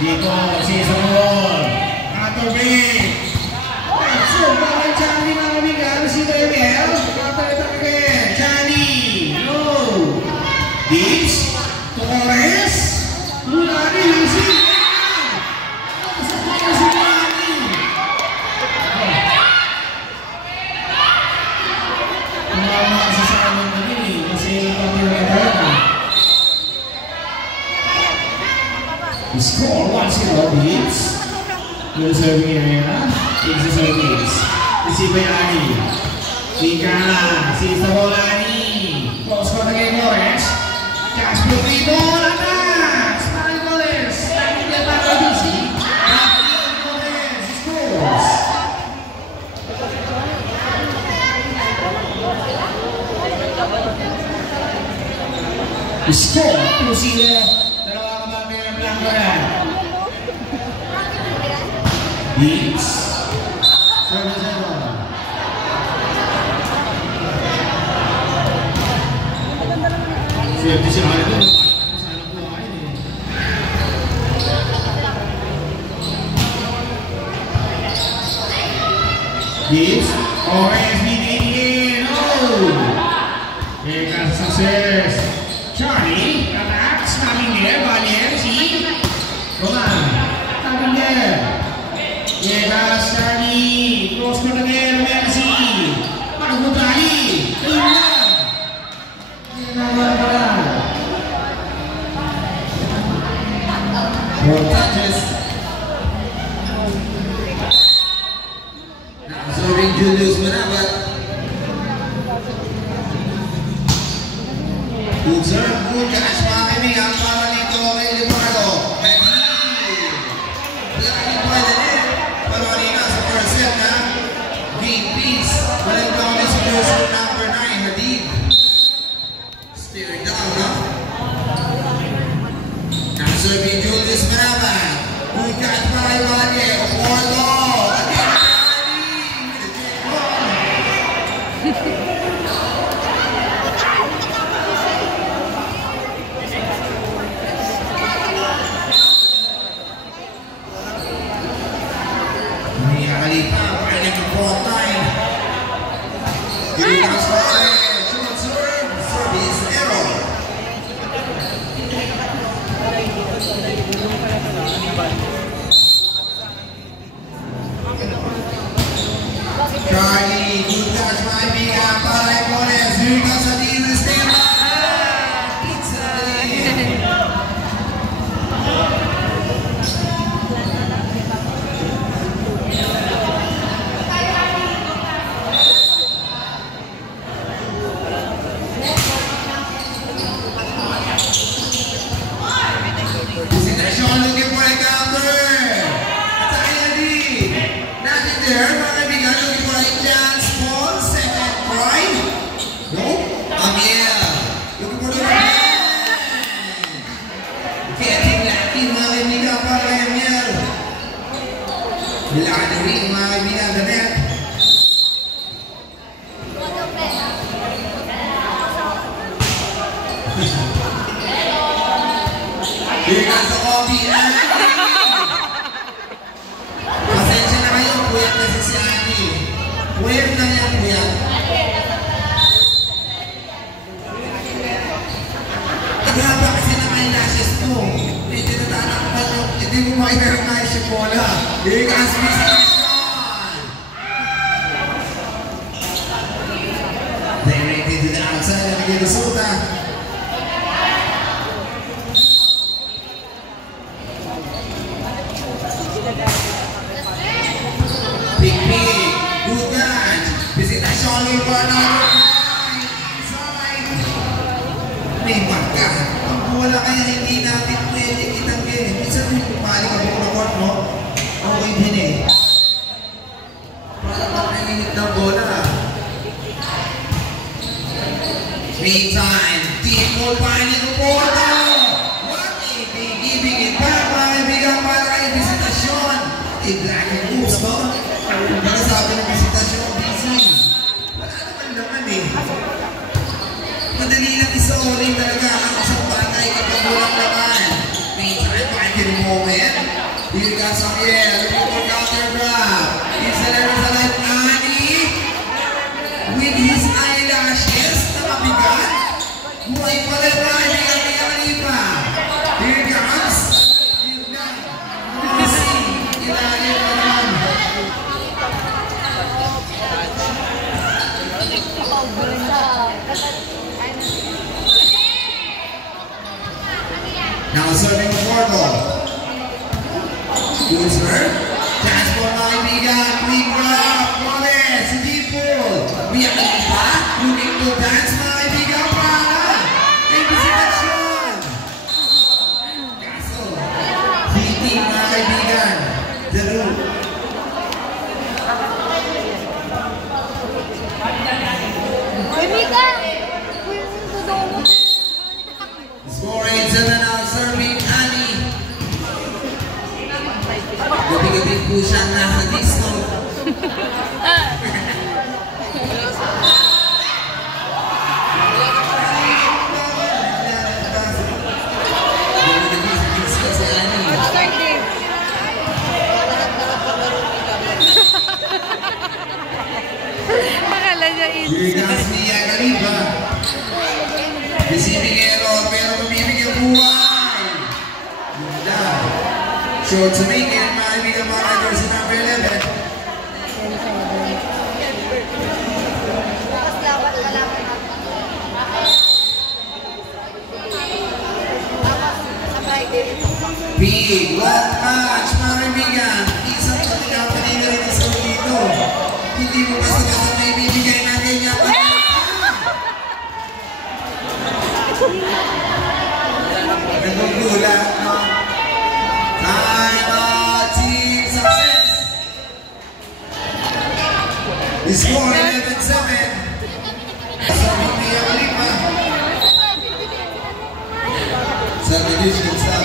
Dito si Samuel. Break. So, bakit Johnny mamamigan si Daniel? Kapalitan again. Johnny. No. Dips. Torres. Mulani. Lucy. Si Johnny. Tumama kasi sa amin namin. Kasi napapilagay. Score 1-0. Dips. Yung serving area, takes the service. Si Bayani. Ika, si Sabolani. Close for the game, Torres. Cash blue ball, atas. Mario Torres. Hindi pa ka busy. Torres scores. Score 2-0. Dalawa ka ba may blanco yan? Dips. Service ever. Swerte siya nga ito. Sana buhain eh. Dips. Orange BDN. Oh! Here comes success. Charlie. Attacks. Coming there. Valier. See? Come on. Coming there. Yes, Charlie. Close for the game, Messi. Pagbudrali. More touches. Serving Julius Manabat. Good serve, good catch mga kaibigan para nito kay Libardo. Number 9, Hadid. Steering down, huh? Now serving Julius Manabat. Good catch by Valier. Oporto. Again, Mia Khalifa, running to 4-9. Short serve, service error. Charlie, good catch by Mika para Torres. Here comes a deal to stay alive. Sean looking for a counter. Atayadi. Nothing there. Mga kaibigan looking for a chance for second try. No? Amiel. Looking for the man. Getting lucky mga kaibigan para kay Amiel. Bilangan ng ring mga kaibigan. The net. Here comes the Obi. Pasensya na kayo, puyat na si Ani. Puyat na niya, puyat. Naghaba kasi na may lashes ko. Hindi na tatakpan nyo. Hindi mo makikarimahin siya bola. Here comes Mr. Sean. Directed to the outside of the Minnesota. Big, good catch. Visitation for another inside. May marka. Pag wala kaya hindi natin pwede itanggi. Minsan yung pumali ka po na court mo. Okay din eh. Para pag nanginit ng bola. Meantime, team ball pa rin yung Porto. What if they giving it back? Mga kaibigan para kay Visitation. Black and moves, no? Nakasabi ng Visitation, busy. Wala naman naman eh. Madali lang isa-oling talaga ang isang bagay kapag walang laman. Meantime, find your moment. Now serving Porto. Good serve. Chance for kaibigan. Quick grab. Flores. Deep pull. Biyakin pa. Looking to dance mga kaibigan para. May visitation. Kaso. Hitting mga kaibigan. Jaro. Scoring 7 now, serving Ani. Gabi-gabi po siya nasa disco. Pangalan niya Ligas niya Galiba. Receiving error pero mamimigay buhay. Ganda. Short to make it. Maibigay mga riders sa number 11. Big long match mga kaibigan. Isang katinang kanina rin sa dito. Hindi mo basta-basta may bibigay na ganyan. Nagugula, no? Time out, team success! The score 11-7. Sabi niya Kalipa. Substitution stop.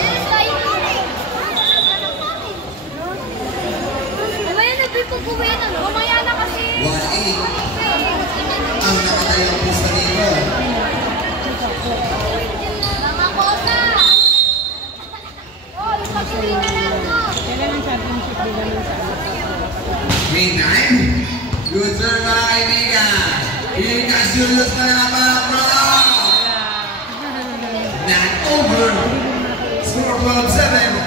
Diba yan, nagpipupuwin? Mamaya na kasi. 1-8. Ang nakatayang pusta dito. Mga kosa! Oh, yung pagkilin na lang mo. Kailan ang championship nila nun sa May 9. Good serve mga kaibigan. Ilikas Julius pa na para bro. Not over. Score 12-7.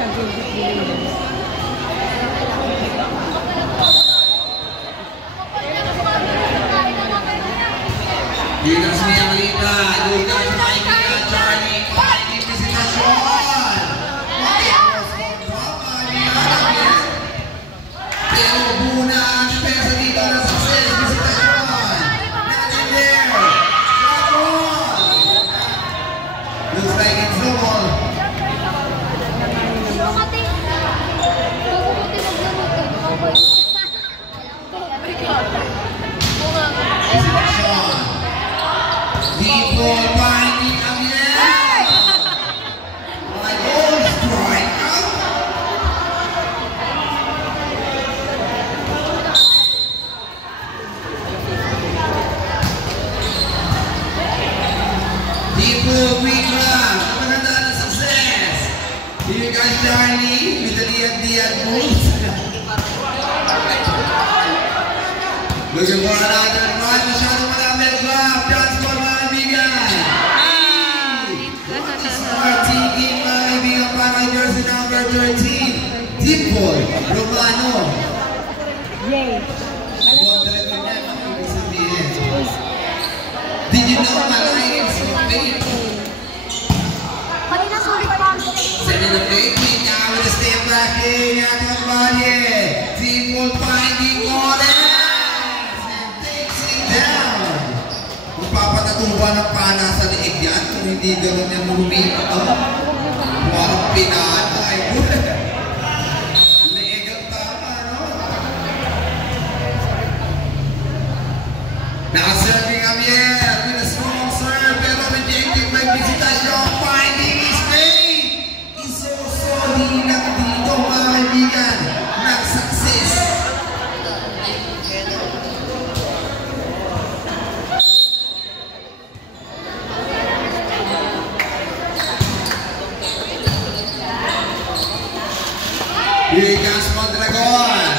championship nila. Ligas niya Malita. Lukas kaibigan Charlie. Paling visitasyon. Pero muna ang depensa dito ng success. Visitasyon. Not in there. Looks like it's no ball. Visitasyon. People finding again. My goal is strike out. People we grab. Maganda ng success. Here guys, Charlie with the liad moves. Looking for another right. Masyado marami ang grab. Chance for mga kaibigan. Taking mga kaibigan para jersey number 13. Deep ball. Romano. Did you know my line is fake? Send in the fake. Now with a step back in. Yakan body. Deep ball finding on it. Magpapatatuba ng pana sa liig yan kung hindi gano'n yung lumito. Parang pinatay. Liig ang tama, no? Nakaserving Javier with a strong serve pero rejecting may visitasyon. Finding his way. Isusoli lang dito mga kaibigan. Nag-success. Ligas Mondragon.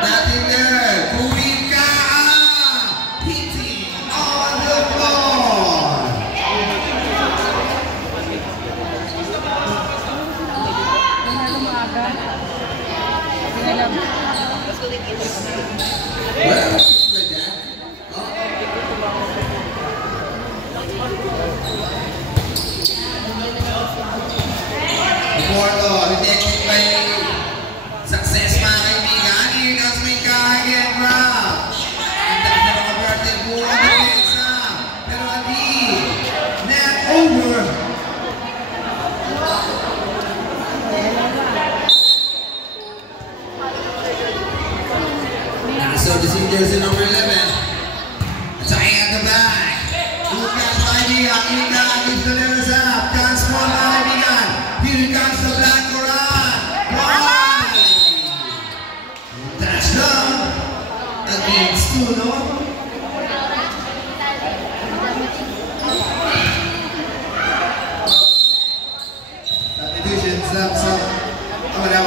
Nothing there. Kuwika. Hitting on the floor. Well, like that. Oh. Porto, rejected by success mga kaibigan. Here comes Mika again, Rob. Ang dami na mga birthday po ang depensa. Pero hindi, net over. So this is jersey number 11. Attacking at the back. Lucas kaibigan, Mika gives the levels up. Transport mga kaibigan. Here comes the black Quran. Touchdown against Tuno. Substitution, sub. Wala.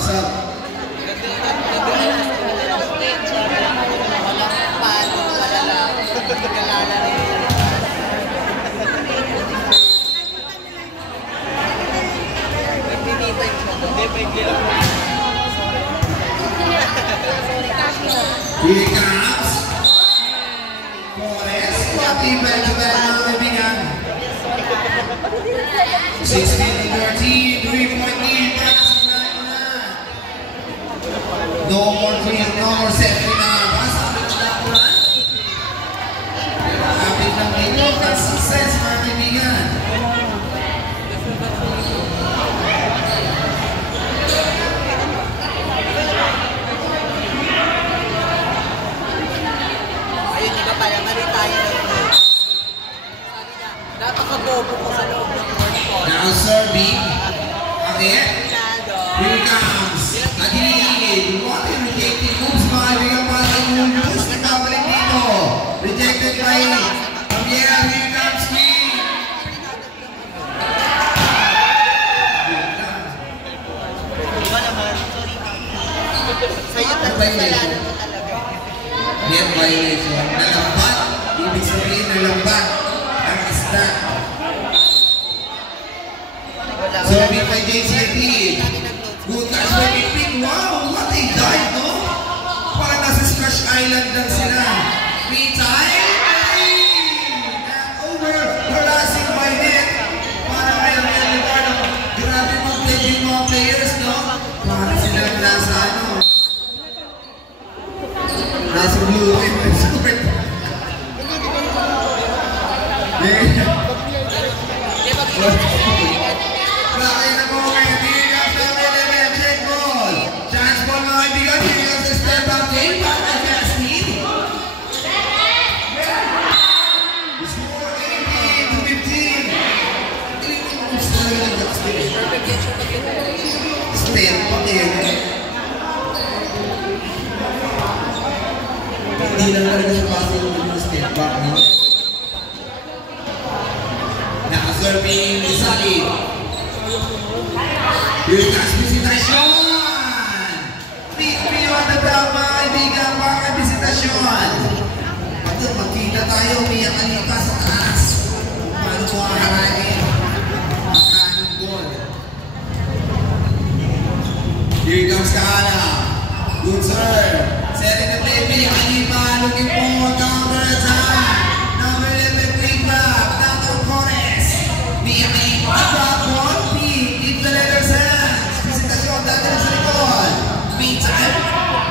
Sub. Here comes Forrest. Pati back-to-back mga kaibigan. 16-13, 3-point lead para sa Blackburn. No more threes, no more setting na. Basta ang Blackburn. Pero kapit lang dito at success mga kaibigan. Ayun, di ba pala, mali tayo na ito. Sabi niya, napaka-bobo ko sa loob ng court. Now serving. Again. Here comes Adili. What a rejected moves by Vigapan Julius. Nakabalik dito. Rejected by Javier. Here comes King. Diba naman, sorry. Sa'yo kasalanan mo talaga. Net violation. Nalambat. Ibig sabihin nalambat ang isda. Serving by JCP. Good catch by Pipin. Wow, what a dive, no? Parang nasa Splash Island lang sila. Meantime, and over, harassing by net. Para kay Real Ricardo. Grabe mag-play yung mga players, no? Para sila nasa ano. Nasa blue wave. Bakit na po kayo? Here comes the element. Check ball. Chance ball mga kaibigan. Here comes the step up game. Para kay Speed. Score 18-15. Galing mo moves talaga ng Justin. Step up yan. Hindi lang talaga sa pasok ng step back, no? Naka-serving Rizali. Here comes Visitasyon! Pick-me on the top, mga kaibigan, mga Visitasyon! Pato, magkita tayo, umiyak kanita sa taas. Paano po ang harain? Makanong ball. Here comes Kahala. Good serve. Setting the play, umiyak kanita. Looking for counter attack. Number 11, quick back. Nato Corres. Umiyak kanita. Drop one, peak. Keep the letters hands. Visitasyon, dati sa likod. Meantime,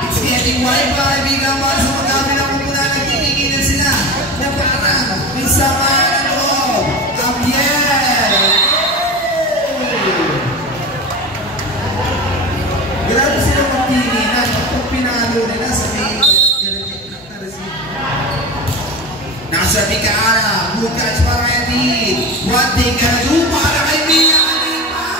it's getting wide by Bigang para sa magkami ng kumuna. Nagkikigilan sila na parang may sama ng loob. Javier! Grabe sila magkikigilan. Kung pinalo nila sa may galagit na receive. Nasa Bicana. Good catch para Eddie. What they gonna do para kay Mia Khalifa?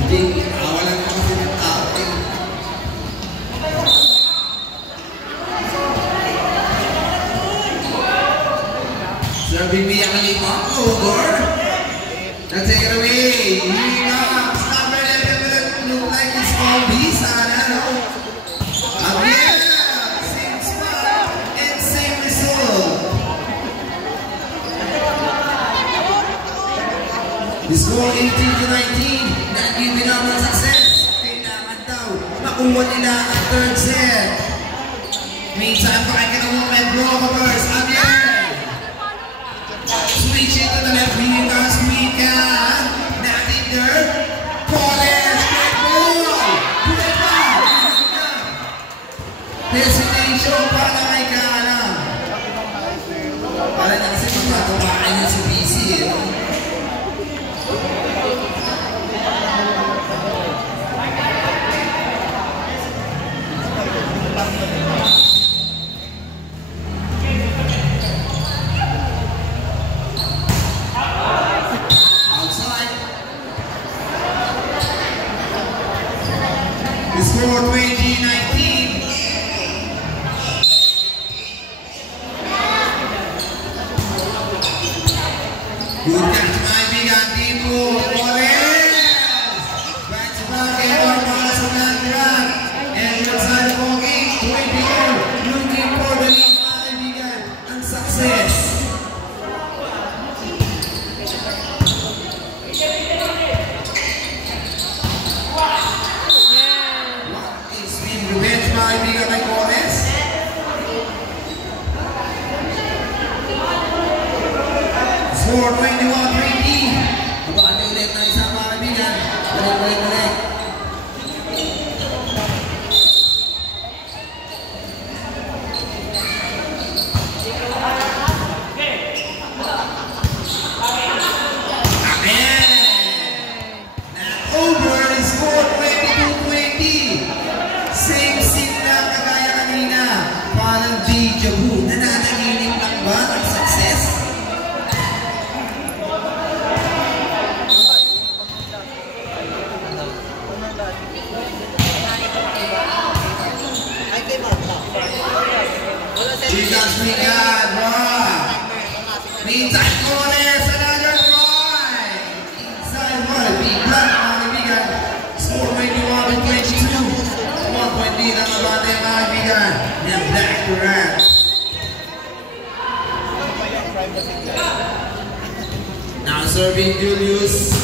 Hindi, awalan na kasi ng tao. Serving Mia Khalifa. Over. Let's take it away. Here comes number 11. Look like it's Kobe. Sana, no? Again. Same spot and same result. The score 18-19. Not giving up on success. Kailangan daw makuha nila ang third set. Meantime, pakinggan ang movement, Rovers. Again. Switch it to the left. Here comes Mika. Nothing there. Corres. Great ball. Great ball. Destination para kay Kana. Para niya kasi magpatumaan niya si BC. Outside. The score 20-19. Good catch, kaibigan, team Blue, Corres! Back to back, Edward para sa Nagran. Edward sa Pogi, 24. Looking for the lead, kaibigan, ang success. What is being revenge, kaibigan, kay Corres? Score 21-20. Abante ulit ng isang mga kaibigan. Balik. Amen! Now over, score 22-20. Same scene lang kagaya kanina. Parang deja vu. Nananaginip lang ba ang success? Ay, kay Marta. Wala sa Chicas, Miguel, Rob. Meantime, Corres, another try. Inside one, big block, mga kaibigan. Score 21-22. 1 point lead ang abante, mga kaibigan. Yan, black to red. Now serving Julius.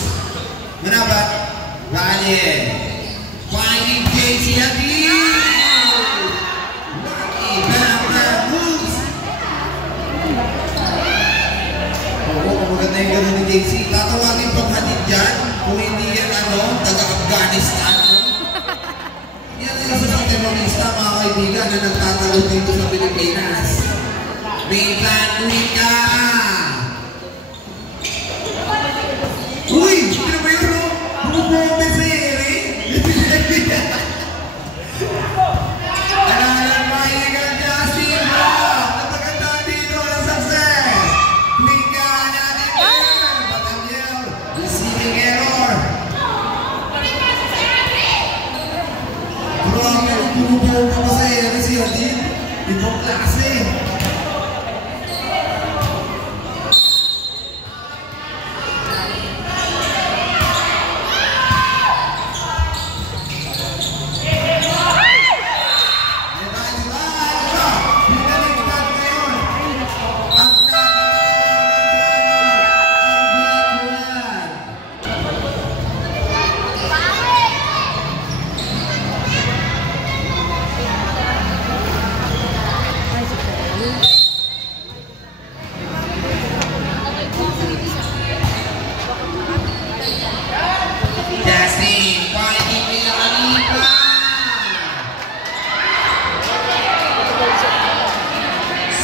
Manabat. Ryan. Finding Casey Hadid. Lucky back moves. Maganda yung gano'n ni Casey. Tatawagin pang Hadid yan. Kung hindi yan taga-Afghanistan. Yan ang isa sa terorista, mga kaibigan, na nagtatalo dito sa Pilipinas. Nathan Wika. Uy! Sino ba yun, no? Bumubombe sa ere. Alalan, mahigan Justin Rock. Napaganda dito ng success. Wika natin there. Batangel. Receiving error. Grabe, bumubombe pa sa ere si Hadid. Ibang klase.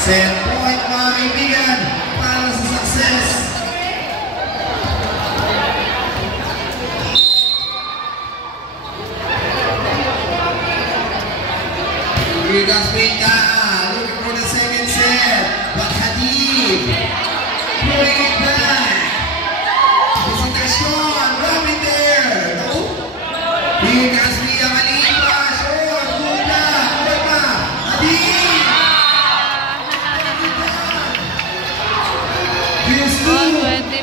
Set point, mga kaibigan, para sa success. Here comes Mika, looking for the second set. But Hadid, bring it back. Visitation, Robin there. No? Here comes Mia Khalifa, short, Buda, Roma, Hadid. Oh, 24,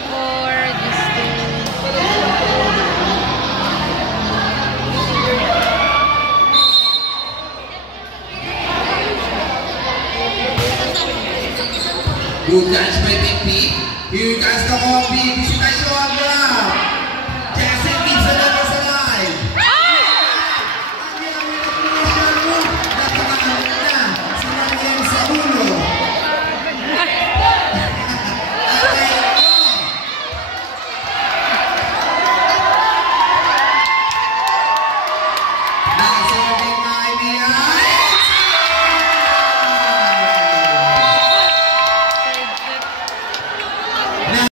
Good catch by Big P. Here comes the copy. Visitation,